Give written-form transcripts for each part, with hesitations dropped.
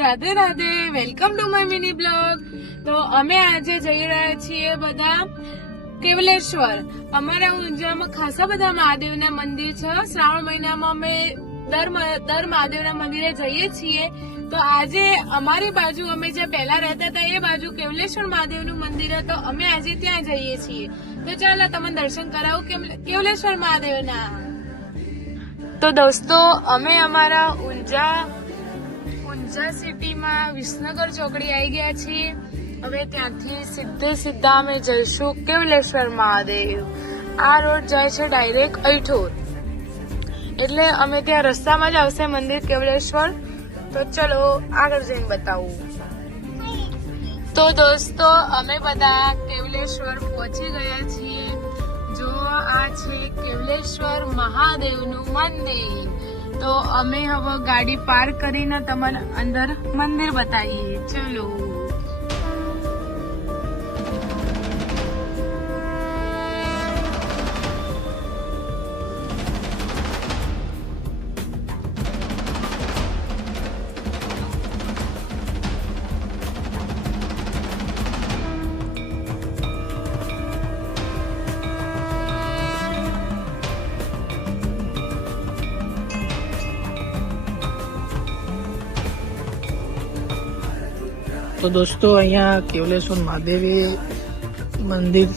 Radhe Radhe, welcome to my mini blog. તો અમે આજે જઈ રહ્યા છીએ બધા કેવલેશ્વર। અમારા ઊંઝામાં ખાસા બધા મહાદેવના મંદિર છે। શ્રાવણ મહિનામાં અમે દર મહાદેવના મંદિરે જઈએ છીએ। તો આજે અમારી બાજુ અમે જે પહેલા રહેતા હતા એ બાજુ કેવલેશ્વર મહાદેવનું મંદિર છે, તો અમે આજે ત્યાં જઈએ છીએ। તો ચાલો તમને દર્શન કરાવું કેવલેશ્વર મહાદેવના। તો દોસ્તો અમે અમારા ઊંઝા સિટીમાં વિસનગર ચોકડી આવી ગયા છીએ। હવે ત્યાંથી સીધા અમે જઈશું કેવલેશ્વર મહાદેવ। આ રોડ જાય છે ડાયરેક્ટ અઈઠોર, એટલે અમે ત્યાં રસ્તામાં જ આવશે મંદિર કેવલેશ્વર। તો ચલો આગળ જઈને બતાવું। તો દોસ્તો અમે બધા કેવલેશ્વર પહોંચી ગયા છીએ। જો આ છે કેવલેશ્વર મહાદેવનું મંદિર। તો અમે હવે ગાડી પાર્ક કરીને તમને અંદર મંદિર બતાવીએ। ચલો તો દોસ્તો અહીંયા કેવલેશ્વર મહાદેવ મંદિર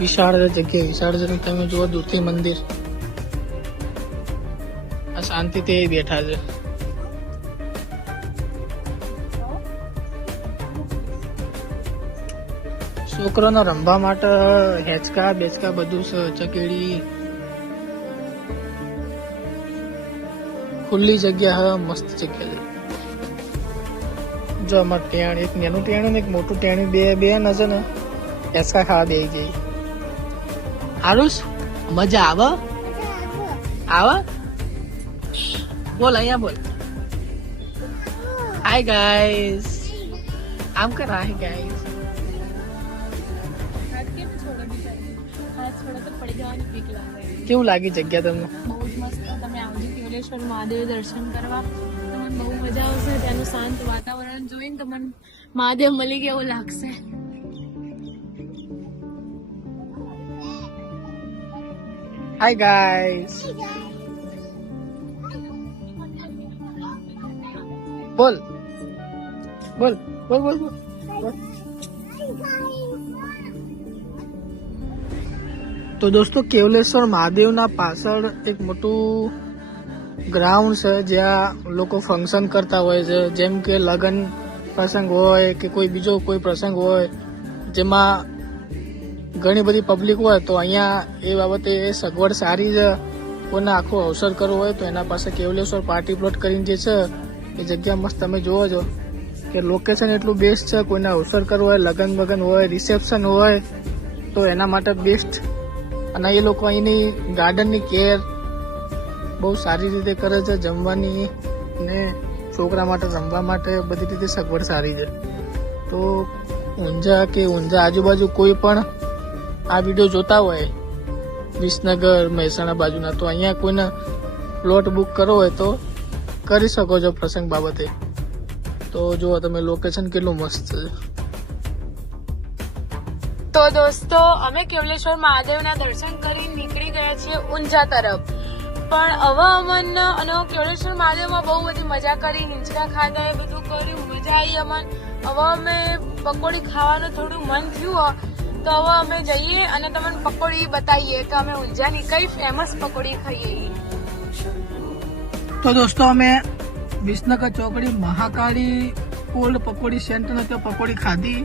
વિશાળ જગ્યા, વિશાળ છે। તમે જુઓ દૂરથી મંદિર, આ શાંતિથી બેઠા છે। છોકરાઓને રમવા માટે હેચકા બેચકા બધું છે, ચકેડી, ખુલ્લી જગ્યા છે, મસ્ત જગ્યા છે। જો અમારે ટેણ, એક નાનું ટેણું ને એક મોટું ટેણું, બે નજર ને હેચકા ખાવા બેસી જાય। આરુષ મજા આવે? બોલ, અહીંયા બોલ। હાય ગાઈસ, આમ કર, હાય ગાઈસ। કેવું લાગી જગ્યા તમને? બહુ જ મસ્ત। તમે આવજો કેવલેશ્વર મહાદેવ દર્શન કરવા, તમને બહુ મજા આવશે। ત્યાંનું શાંત વાતાવરણ જોઈને તમને મહાદેવ મળી ગયા એવું લાગશે। હાય ગાઈસ, બોલ બોલ બોલ બોલ બોલ। તો દોસ્તો કેવલેશ્વર મહાદેવના પાછળ એક મોટું ગ્રાઉન્ડ છે, જ્યાં લોકો ફંક્શન કરતા હોય છે। જેમ કે લગ્ન પ્રસંગ હોય કે કોઈ બીજો કોઈ પ્રસંગ હોય જેમાં ઘણી બધી પબ્લિક હોય, તો અહીંયા એ બાબતે એ સગવડ સારી છે। કોઈને આખો અવસર કરવો હોય તો એના પાસે કેવલેશ્વર પાર્ટી પ્લોટ કરીને જે છે એ જગ્યા મસ્ત તમે જોવો છો કે લોકેશન એટલું બેસ્ટ છે। કોઈને અવસર કરવો હોય, લગ્ન હોય, રિસેપ્શન હોય, તો એના માટે બેસ્ટ। અને એ લોકો અહીંની ગાર્ડનની કેર બહુ સારી રીતે કરે છે। જમવાની ને છોકરા માટે રમવા માટે બધી રીતે સગવડ સારી છે। તો ઊંઝા કે ઊંઝા આજુબાજુ કોઈ પણ આ વિડીયો જોતા હોય વિસનગર, મહેસાણા બાજુના, તો અહીંયા કોઈને પ્લોટ બુક કરવો હોય તો કરી શકો છો પ્રસંગ બાબતે। તો જુઓ તમે લોકેશન કેટલું મસ્ત છે। તો દોસ્તો અમે કેવલેશ્વર મહાદેવના દર્શન કરી નીકળી ગયા છીએ ઊંઝા તરફ। પણ હવે અમને અને કેવલેશ્વર મહાદેવમાં બહુ બધી મજા કરી, હિંચકા ખાધા, એ બધું કર્યું, મજા આવી અમને। હવે અમે પકોડી ખાવાનું થોડું મન થયું, તો હવે અમે જઈએ અને તમને પકોડી બતાવીએ કે અમે ઊંઝાની કઈ ફેમસ પકોડી ખાઈએ। તો દોસ્તો અમે વિસનગર ચોકડી મહાકાળી કોલ્ડ પકોડી સેન્ટર ત્યાં પકોડી ખાધી।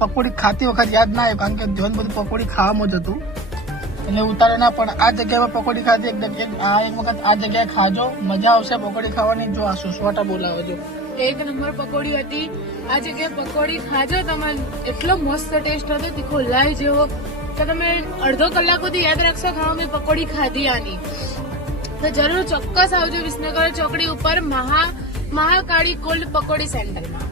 પકોડી ખાતી વખત યાદ ના આવ્યું, કારણ કે ધ્યાન બધું પકોડી ખાવામાં જ હતું, એટલે ઉતારે ના। પણ આ જગ્યામાં પકોડી ખાધી, એક વખત આ જગ્યાએ ખાજો, મજા આવશે પકોડી ખાવાની। જો આ સુસવાટા બોલાવે જો, એક નંબર પકોડી હતી। આ જગ્યાએ પકોડી ખાજો તમે, એટલો મસ્ત ટેસ્ટ હતો, તીખો લાઈ જેવો કે તમે અડધો કલાક સુધી યાદ રાખશો કે હા મેં પકોડી ખાધી આની। તો જરૂર ચોક્કસ આવજો વિસનગર ચોકડી ઉપર મહાકાળી કોલ્ડ પકોડી સેન્ટરમાં।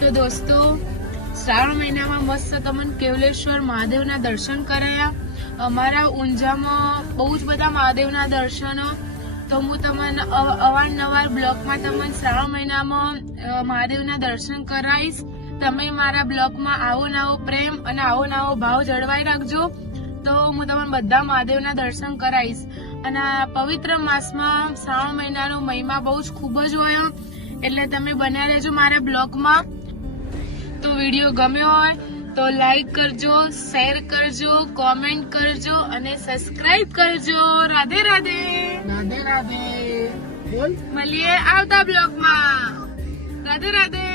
તો દોસ્તો શ્રાવણ મહિનામાં મસ્ત તમને કેવલેશ્વર મહાદેવના દર્શન કરાયા। અમારા ઊંઝામાં બહુ જ બધા મહાદેવના દર્શનો તો હું તમને અવારનવાર બ્લોગમાં તમને શ્રાવણ મહિનામાં મહાદેવના દર્શન કરાવીશ. તમે મારા બ્લોગમાં આવો નવો પ્રેમ અને આવો નવો ભાવ જળવાઈ રાખજો, તો હું તમને બધા મહાદેવના દર્શન કરાવીશ. અને આ પવિત્ર માસમાં શ્રાવણ મહિનાનો મહિમા બહુ જ ખૂબ જ હોય, એટલે તમે બન્યા રહેજો મારા બ્લોગમાં. તો વિડીયો ગમ્યો હોય તો લાઈક કરજો, શેર કરજો, કોમેન્ટ કરજો અને સબસ્ક્રાઇબ કરજો. રાધે રાધે. રાધે રાધે. બોલ. મળીએ આવતા બ્લોગમાં. રાધે રાધે.